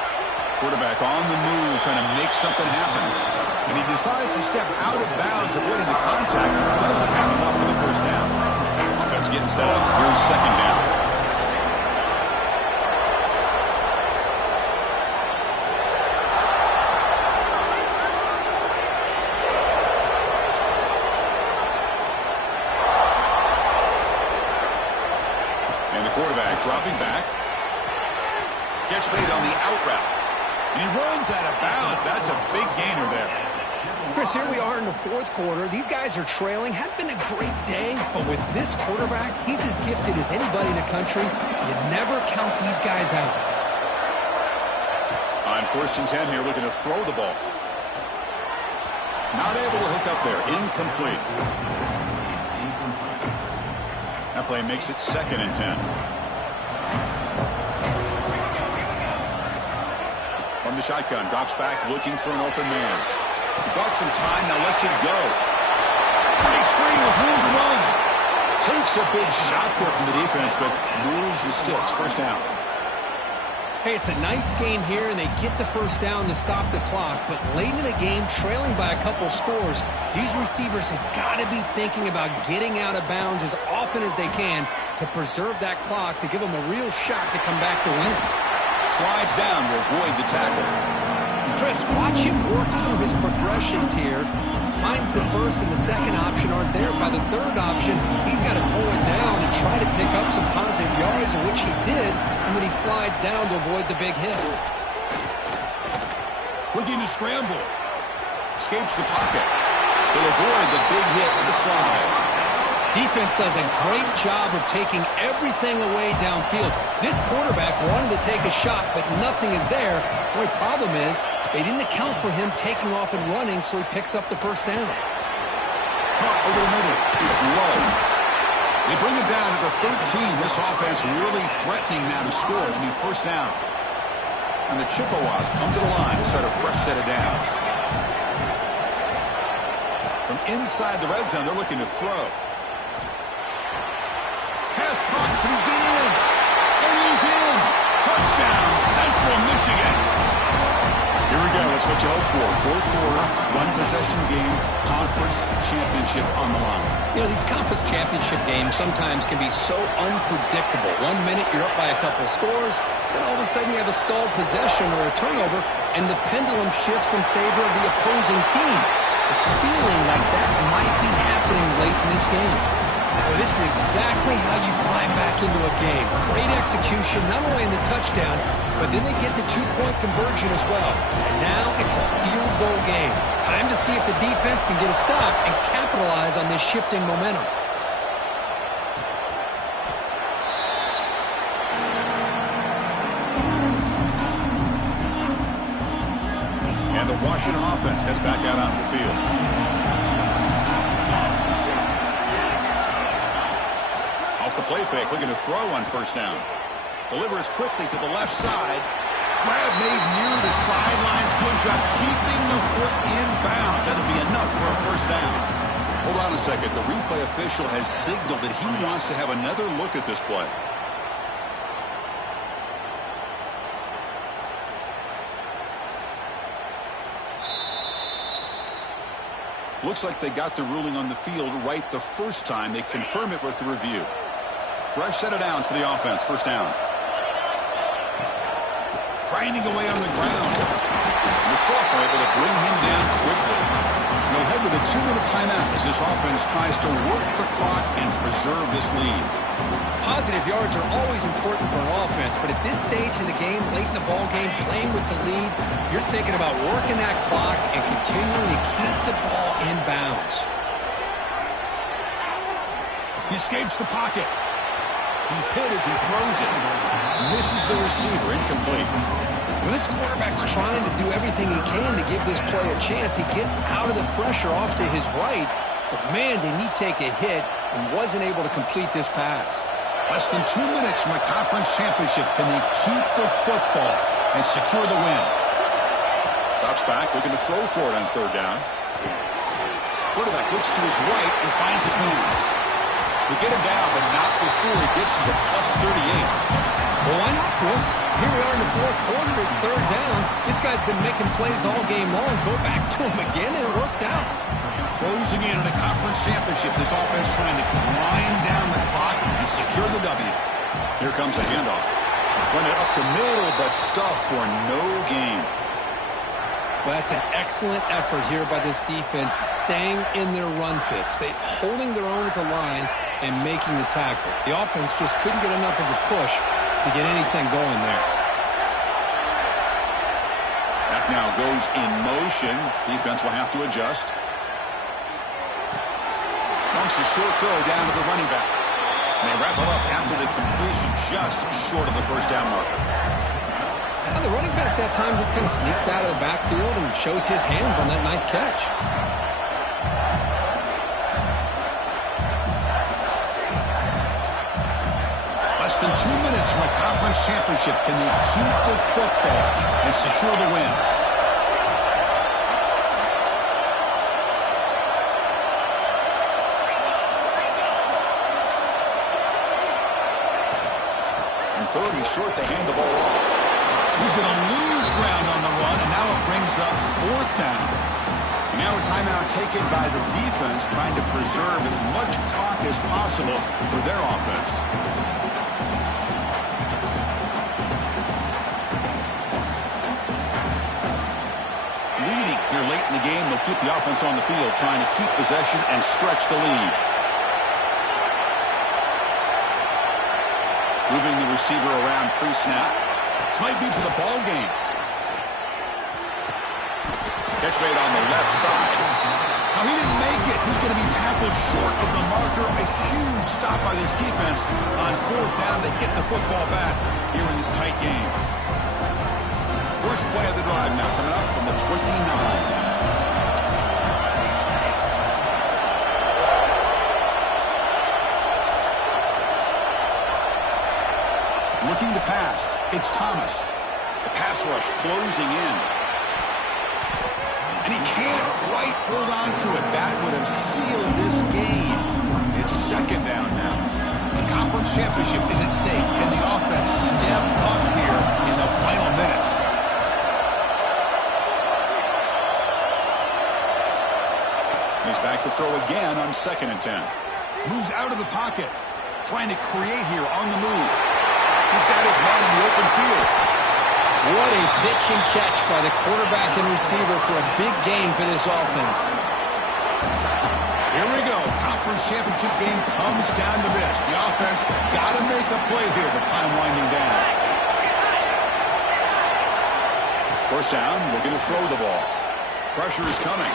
Quarterback on the move, trying to make something happen. And he decides to step out of bounds, avoiding the contact. Doesn't have enough for the first down. Offense getting set up. Here's second down. And the quarterback dropping back. Catch made on the out route. And he runs out of bounds. That's a big gainer there. Chris, here we are in the fourth quarter. These guys are trailing. Had been a great day, but with this quarterback, he's as gifted as anybody in the country. You never count these guys out. On first and 10 here, looking to throw the ball. Not able to hook up there. Incomplete. That play makes it 2nd and 10. From the shotgun, drops back, looking for an open man. Bought some time, now lets it go. Breaks free with room to run. Takes a big shot there from the defense, but moves the sticks. First down. Hey, it's a nice game here, and they get the first down to stop the clock. But late in the game, trailing by a couple scores, these receivers have got to be thinking about getting out of bounds as often as they can to preserve that clock, to give them a real shot to come back to win it. Slides down to avoid the tackle. Chris, watch him work through his progressions here. Finds the first and the second option aren't there. By the third option, he's got to pull it down and try to pick up some positive yards, in which he did, and then he slides down to avoid the big hit. Looking to scramble. Escapes the pocket. He'll avoid the big hit with the slide. Defense does a great job of taking everything away downfield. This quarterback wanted to take a shot, but nothing is there. The only problem is they didn't account for him taking off and running, so he picks up the first down. Caught over the middle. It's low. They bring it down at the 13. This offense really threatening now to score. It'll be first down. And the Chippewas come to the line to start a fresh set of downs. From inside the red zone, they're looking to throw. Pass caught to begin. And he's in. Touchdown, Central Michigan. Here we go. That's what you hope for. Fourth quarter, one-possession game, conference championship on the line. You know, these conference championship games sometimes can be so unpredictable. 1 minute you're up by a couple scores, then all of a sudden you have a stalled possession or a turnover, and the pendulum shifts in favor of the opposing team. It's feeling like that might be happening late in this game. Well, this is exactly how you climb back into a game. Great execution, not only in the touchdown, but then they get the two-point conversion as well. And now it's a field goal game. Time to see if the defense can get a stop and capitalize on this shifting momentum. And the Washington offense heads back out onto the field. Off the play fake, looking to throw on first down. Delivers quickly to the left side. Grab made near the sidelines. Good job keeping the foot in bounds. That'll be enough for a first down. Hold on a second. The replay official has signaled that he wants to have another look at this play. Looks like they got the ruling on the field right the first time. They confirm it with the review. Fresh set of downs for the offense. First down. Grinding away on the ground. And the sophomore able to bring him down quickly. They'll head with a 2-minute timeout as this offense tries to work the clock and preserve this lead. Positive yards are always important for an offense, but at this stage in the game, late in the ball game, playing with the lead, you're thinking about working that clock and continuing to keep the ball in bounds. He escapes the pocket. He's hit as he throws it. Misses the receiver. Incomplete. When this quarterback's trying to do everything he can to give this play a chance, he gets out of the pressure off to his right. But, man, did he take a hit and wasn't able to complete this pass. Less than 2 minutes from a conference championship. Can they keep the football and secure the win? Drops back, looking to throw for it on third down. Quarterback looks to his right and finds his man. We get him down, but not before he gets to the plus 38. Well, why not, Chris? Here we are in the fourth quarter. It's third down. This guy's been making plays all game long. Go back to him again, and it works out. Closing in on a conference championship, this offense trying to grind down the clock and secure the W. Here comes a handoff. Run it up the middle, but stuff for no gain. Well, that's an excellent effort here by this defense, staying in their run fits. They holding their own at the line and making the tackle. The offense just couldn't get enough of a push to get anything going there. That now goes in motion. Defense will have to adjust. Dumps a short throw down to the running back. And they wrap it up after the completion, just short of the first down marker. And the running back that time just kind of sneaks out of the backfield and shows his hands on that nice catch. 2 minutes from a conference championship. Can they keep the football and secure the win? And third, he's short to hand the ball off. He's going to lose ground on the run, and now it brings up 4th down. And now a timeout taken by the defense, trying to preserve as much clock as possible for their offense. Leading here late in the game, they'll keep the offense on the field, trying to keep possession and stretch the lead. Moving the receiver around pre-snap. This might be for the ball game. Catch made on the left side. Now, he didn't make it. He's going to be tackled short of the marker. A huge stop by this defense on 4th down. They get the football back here in this tight game. First play of the drive now coming up from the 29. Looking to pass. It's Thomas. The pass rush closing in. And he can't quite hold on to it. That would have sealed this game. It's 2nd down now. The conference championship is at stake. Can the offense step up here in the final minutes? He's back to throw again on 2nd and 10. Moves out of the pocket. Trying to create here on the move. He's got his man in the open field. What a pitch and catch by the quarterback and receiver for a big gain for this offense. Here we go. Conference championship game comes down to this. The offense got to make a play here with time winding down. 1st down, looking to throw the ball. Pressure is coming.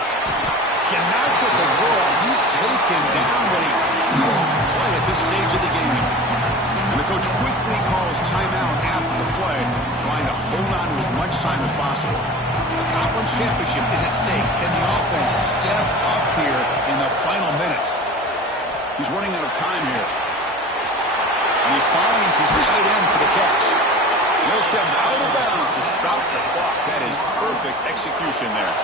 Cannot get the throw. He's taken down with a huge play at this stage of the game. And the coach quickly calls timeout after the play, trying to hold on to as much time as possible. The conference championship is at stake. Can the offense step up here in the final minutes? He's running out of time here. And he finds his tight end for the catch. He'll step out of bounds to stop the clock. That is perfect execution there.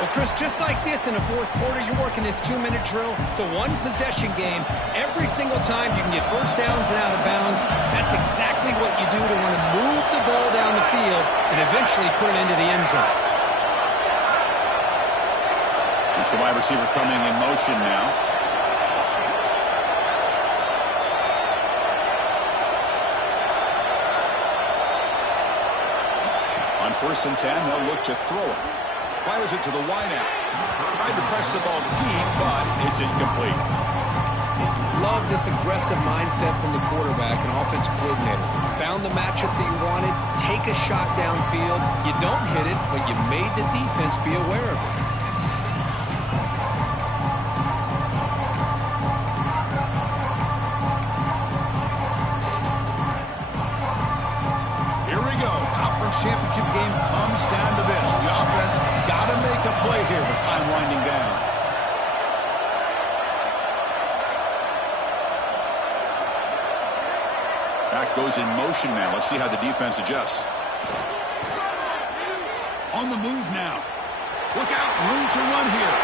Well, Chris, just like this in the 4th quarter, you're working this 2-minute drill. It's a one-possession game. Every single time you can get 1st downs and out of bounds. That's exactly what you do to want to move the ball down the field and eventually put it into the end zone. It's the wide receiver coming in motion now. On 1st and 10, they'll look to throw it. Fires it to the wideout. Tried to press the ball deep, but it's incomplete. Love this aggressive mindset from the quarterback and offensive coordinator. Found the matchup that you wanted, take a shot downfield. You don't hit it, but you made the defense be aware of it. Here we go. Conference championship game comes down to this. The offense got to make a play here with time winding down. Back goes in motion now. Let's see how the defense adjusts. On the move now. Look out. Room to run here.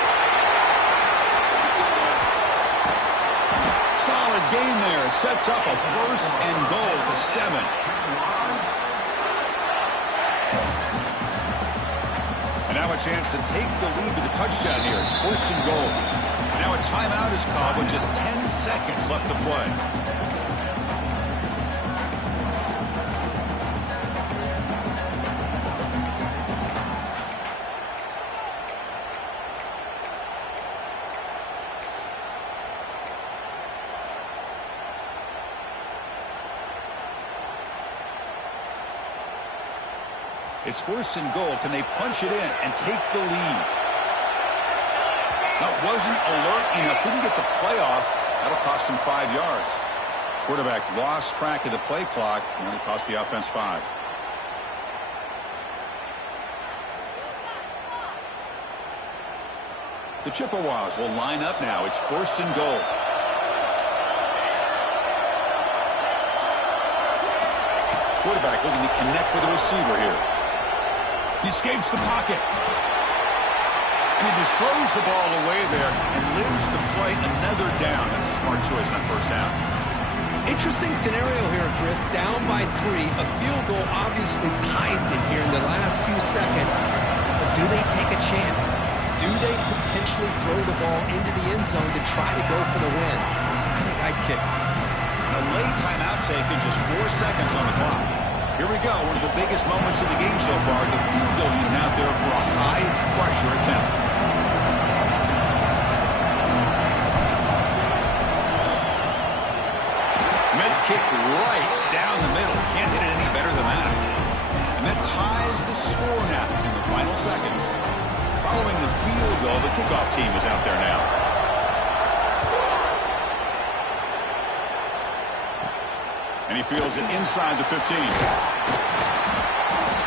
Solid gain there. Sets up a 1st and goal at the 7. And now a chance to take the lead with a touchdown here. It's 1st and goal. And now a timeout is called with just 10 seconds left to play. It's 1st and goal. Can they punch it in and take the lead? That wasn't alert enough. Didn't get the play off. That'll cost him 5 yards. Quarterback lost track of the play clock, and it cost the offense 5. The Chippewas will line up now. It's 1st and goal. quarterback looking to connect with the receiver here. He escapes the pocket. And he just throws the ball away there and lives to play another down. That's a smart choice on first down. Interesting scenario here, Chris. Down by 3. A field goal obviously ties it here in the last few seconds. But do they take a chance? Do they potentially throw the ball into the end zone to try to go for the win? I think I'd kick it. A late timeout taken, just 4 seconds on the clock. Here we go, one of the biggest moments of the game so far. The field goal unit out there for a high-pressure attempt. Mid-kick right down the middle. Can't hit it any better than that. And that ties the score now in the final seconds. Following the field goal, the kickoff team is out there now. And he fields it inside the 15.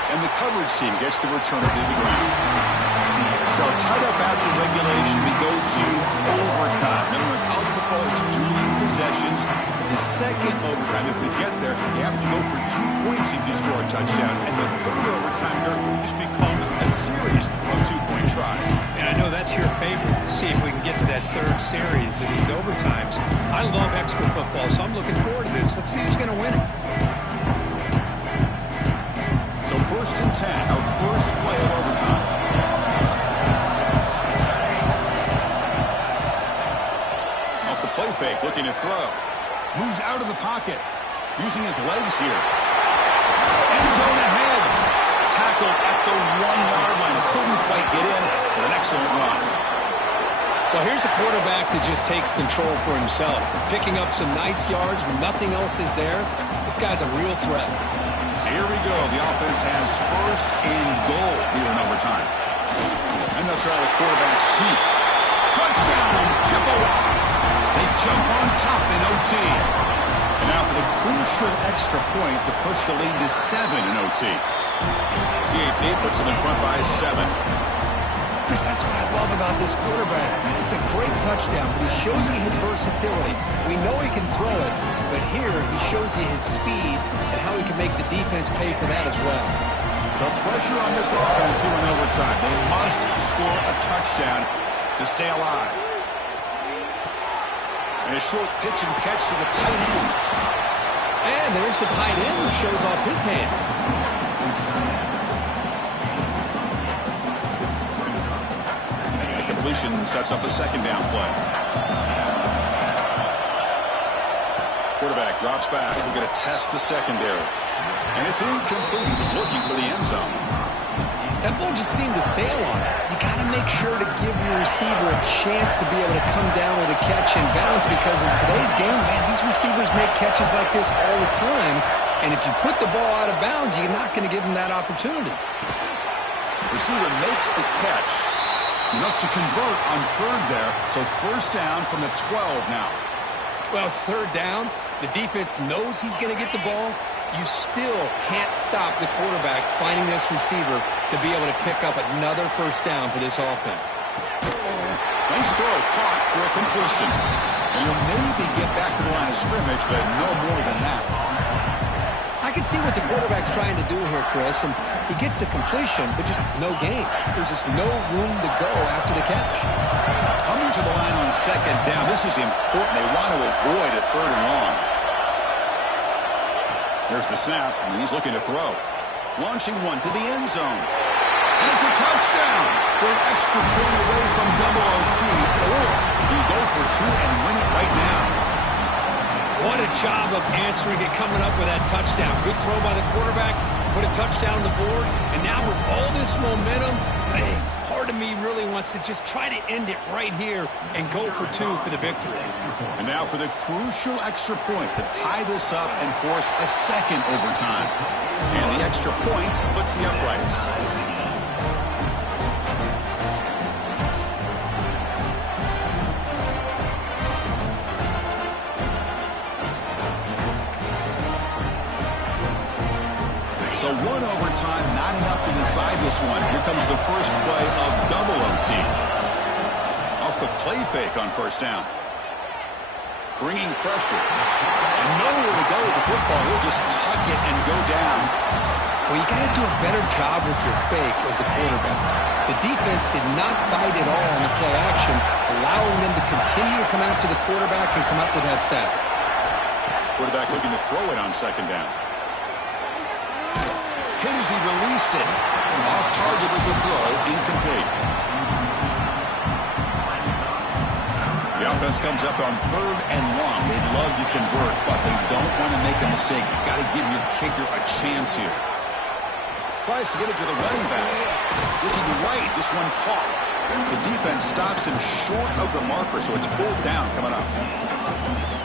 And the coverage team gets the returner to the ground. So tied up after regulation, we go to overtime. Remember, in college football, it's dueling possessions. The second overtime, if we get there, you have to go for 2 points if you score a touchdown. And the third overtime here just becomes a series of 2-point tries. And I know that's your favorite, to see if we can get to that third series of these overtimes. I love extra football, so I'm looking forward to this. Let's see who's going to win it. So 1st and 10, our first play of overtime. Off the play fake, looking to throw. Moves out of the pocket, using his legs here. End zone ahead. Tackled at the 1-yard line. Couldn't quite get in, but an excellent run. Well, here's a quarterback that just takes control for himself. Picking up some nice yards when nothing else is there. This guy's a real threat. So here we go. The offense has 1st and goal here in overtime. And they'll try the quarterback sneak. Touchdown, Chippewas. They jump on top in OT. And now for the crucial extra point to push the lead to 7 in OT. PAT puts them in front by 7. Chris, that's what I love about this quarterback. It's a great touchdown, but he shows you his versatility. We know he can throw it, but here he shows you his speed and how he can make the defense pay for that as well. So pressure on this offense here in overtime. They must score a touchdown to stay alive. And a short pitch and catch to the tight end. And there's the tight end who shows off his hands. And the completion sets up a 2nd down play. Quarterback drops back. We're going to test the secondary. And it's incomplete. He was looking for the end zone. That ball just seemed to sail on it. You got to make sure to give your receiver a chance to be able to come down with a catch and bounce, because in today's game, man, these receivers make catches like this all the time. And if you put the ball out of bounds, you're not going to give them that opportunity. Receiver makes the catch. Enough to convert on 3rd there. So 1st down from the 12 now. Well, it's 3rd down. The defense knows he's going to get the ball. You still can't stop the quarterback finding this receiver to be able to pick up another 1st down for this offense. Nice throw caught for a completion. And he'll maybe get back to the line of scrimmage, but no more than that. I can see what the quarterback's trying to do here, Chris, and he gets the completion, but just no gain. There's just no room to go after the catch. Coming to the line on 2nd down, this is important. They want to avoid a 3rd and long. There's the snap, and he's looking to throw. Launching one to the end zone. And it's a touchdown. They're an extra point away from double OT, or you go for 2 and win it right now. What a job of answering it, coming up with that touchdown. Good throw by the quarterback, put a touchdown on the board, and now with all this momentum, part of me really wants to just try to end it right here and go for 2 for the victory. And now for the crucial extra point to tie this up and force a 2nd overtime. And the extra point splits the uprights. So 1 overtime, not enough to decide this one. Here comes the first play of double OT. Off the play fake on 1st down. bringing pressure. And nowhere to go with the football. He'll just tuck it and go down. Well, you got to do a better job with your fake as the quarterback. The defense did not bite at all on the play action, allowing them to continue to come after the quarterback and come up with that sack. Quarterback looking to throw it on second down. Hit as he released it. Off target with the throw, incomplete. The offense comes up on 3rd and long. They'd love to convert, but they don't want to make a mistake. You've got to give your kicker a chance here. Tries to get it to the running back. Looking right, this one caught. The defense stops him short of the marker, so it's 4th down coming up.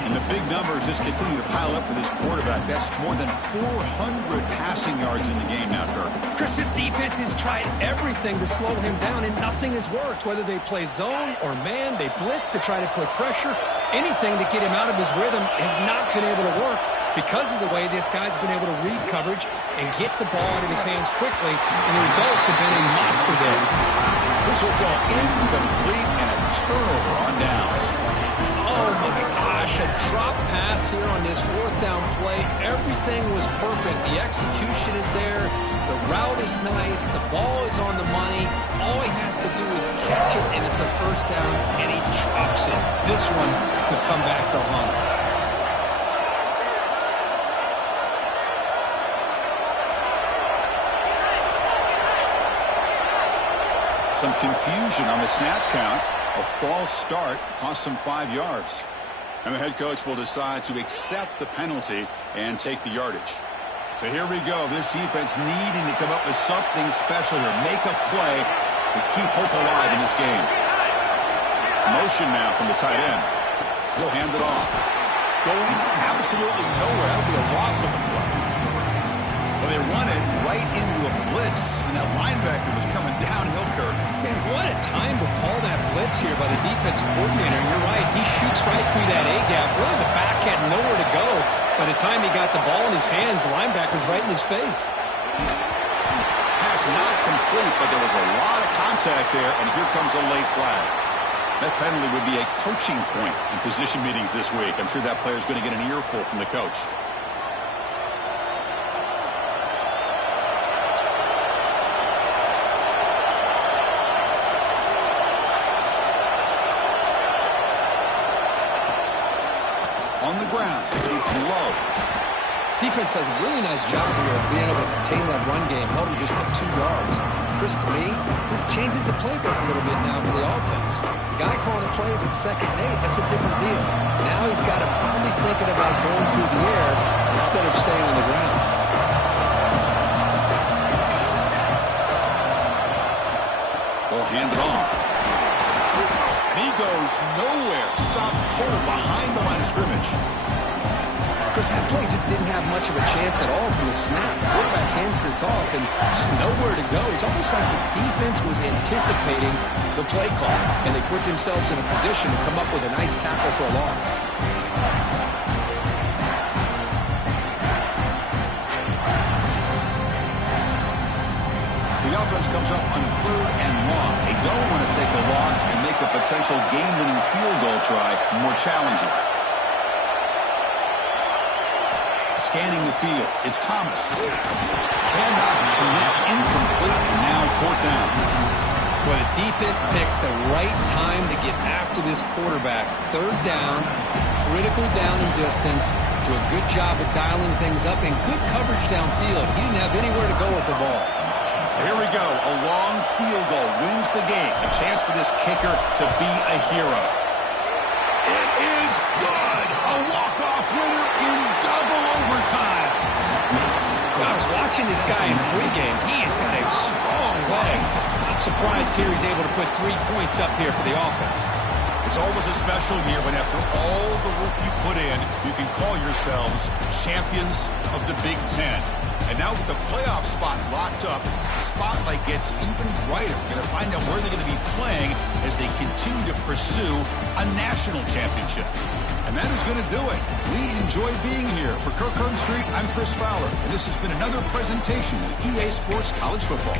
And the big numbers just continue to pile up for this quarterback. That's more than 400 passing yards in the game now, Kirk. Chris, this defense has tried everything to slow him down, and nothing has worked. Whether they play zone or man, they blitz to try to put pressure. Anything to get him out of his rhythm has not been able to work because of the way this guy's been able to read coverage and get the ball out of his hands quickly, and the results have been a monster day. This will fall incomplete and a turnover on downs. Oh, my gosh, a drop pass here on this 4th down play. Everything was perfect. The execution is there. The route is nice. The ball is on the money. All he has to do is catch it, and it's a 1st down, and he drops it. This one could come back to haunt him. Some confusion on the snap count. A false start cost them 5 yards. And the head coach will decide to accept the penalty and take the yardage. So here we go. This defense needing to come up with something special here. Make a play to keep hope alive in this game. Motion now from the tight end. He'll hand it off. Going absolutely nowhere. That'll be a loss of a play. Well, they run it right into a blitz, and that linebacker was coming downhill, Kirk. Man, what a time to call that blitz here by the defensive coordinator. You're right. He shoots right through that A-gap. Really, the back had nowhere to go. By the time he got the ball in his hands, the linebacker's right in his face. Pass not complete, but there was a lot of contact there, and here comes a late flag. That penalty would be a coaching point in position meetings this week. I'm sure that player's going to get an earful from the coach. On the ground, it's low. Defense does a really nice job here of being able to contain that run game. Held him just for 2 yards. Chris, to me, this changes the playbook a little bit now for the offense. The guy calling the plays at 2nd and 8, that's a different deal. Now he's got to probably thinking about going through the air instead of staying on the ground. We'll hand it off. And he goes nowhere. Stop cold behind the line of scrimmage. Chris, that play just didn't have much of a chance at all from the snap. The quarterback hands this off, and just nowhere to go. It's almost like the defense was anticipating the play call, and they put themselves in a position to come up with a nice tackle for a loss. The offense comes up on 3rd and long. They don't want to take a loss and make a potential game-winning field goal try more challenging. Scanning the field, it's Thomas. Cannot connect, incomplete, and now 4th down. Well, the defense picks the right time to get after this quarterback. 3rd down, critical down and distance. Do a good job of dialing things up and good coverage downfield. He didn't have anywhere to go with the ball. Here we go. A long field goal wins the game. A chance for this kicker to be a hero. It is good. A walk-off winner in double overtime. I was watching this guy in pregame. He has got a strong leg. Not surprised here he's able to put 3 points up here for the offense. It's always a special year when after all the work you put in, you can call yourselves champions of the Big Ten. And now with the playoff spot locked up, the spotlight gets even brighter. We're going to find out where they're going to be playing as they continue to pursue a national championship. And that is going to do it. We enjoy being here. For Kirk Street, I'm Chris Fowler, and this has been another presentation of EA Sports College Football.